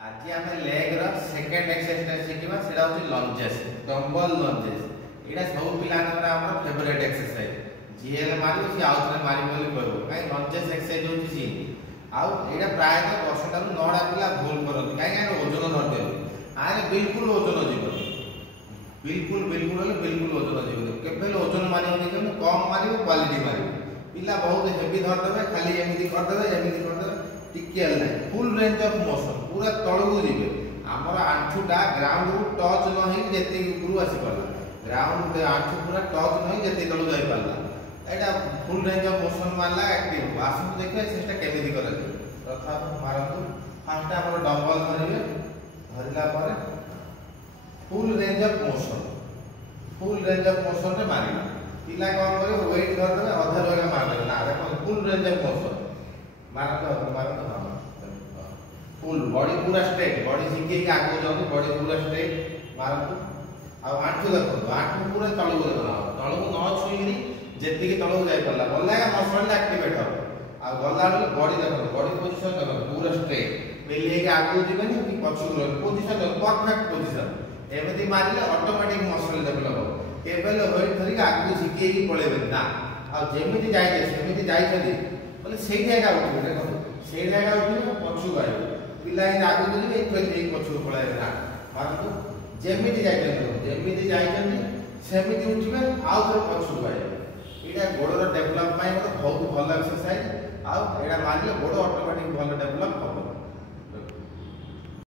आज आम leg second exercise शिखा सेटा हूँ लंजेस डंबल लंजेस यहाँ सब पिला फेवरेट एक्सरसाइज जी मार सी आउ थे मार कह कहीं लंजेस एक्सरसाइज हूँ सी आउ प्राय 10 रू 9टा पिला भूल करते कहीं ओजन धरदे आए बिल्कुल ओजन जीवन बिल्कुल बिल्कुल बिल्कुल ओजन जीवन के ओजन मार कम मार क्वालिटी मार पिला बहुत हेवी धरदे खाली एमती करदे टिके ना फुल रेंज ऑफ मोशन पूरा तलू जी आमर आंठूटा ग्राउंड को टच नहीं जी ऊपर आसीपारा ग्राउंड आंठू पूरा टच नहीं जी तलू जापारा यहाँ फुल रेंज ऑफ मोशन मारला एक्टिव आसतु देखिए चेष्टा केमी कर प्रथम मारतु फास्ट आप डंबल धरवे धरला फुल रेंज ऑफ मोशन रे मारे पिला कौन कर वेट धरदे अधा रहा मारे ना full range of motion Bharat full body पूरा स्ट्रेट बॉडी झिके आगे जाऊँ बॉडी पूरा स्ट्रेट मारतु आंठू देखो आंठू पूरा तलू तलू न छुई जी तलू जापारा गला मसल एक्टिवेट हम गला बॉडी देखो बॉडी पोजिशन देखो पूरा स्ट्रेट पेली आगे जीवन कि पछुक पोजिशन परफेक्ट पोजिशन एमती मारे ऑटोमेटिक मसल डेवलप केवल वेट धरिक आगे झिके पलैबे ना आमती जाइए बोले से उठे देखो से उठे पछुक आए पिला आगे जी पछुक पलैबे ना मारतु जमी जाइए सेमती उठे आउ थे पछुक आए यहाँ गोड़र डेभलप बहुत भल एक्सरसाइज आउ मारे गोड़ ऑटोमेटिक भल डेभलप हम।